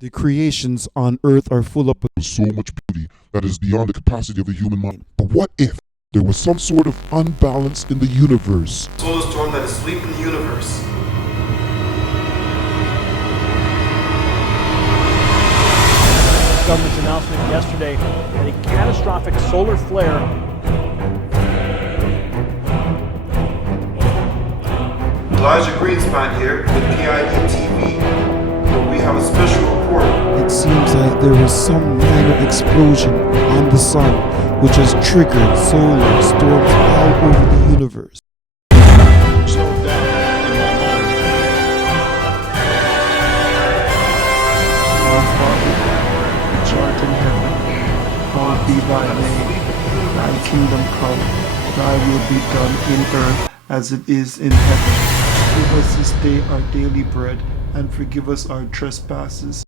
The creations on earth are full of so much beauty that is beyond the capacity of the human mind. But what if there was some sort of unbalance in the universe? Solar storm that is sweeping the universe. Government's announcement yesterday that a catastrophic solar flare Elijah Greenspan here with PID TV, where we have a special report. It seems like there was some minor explosion on the sun, which has triggered solar storms all over the universe. Our Father, which art in heaven, hallowed be thy name. Thy kingdom come, thy will be done in earth as it is in heaven. Give us this day our daily bread, and forgive us our trespasses,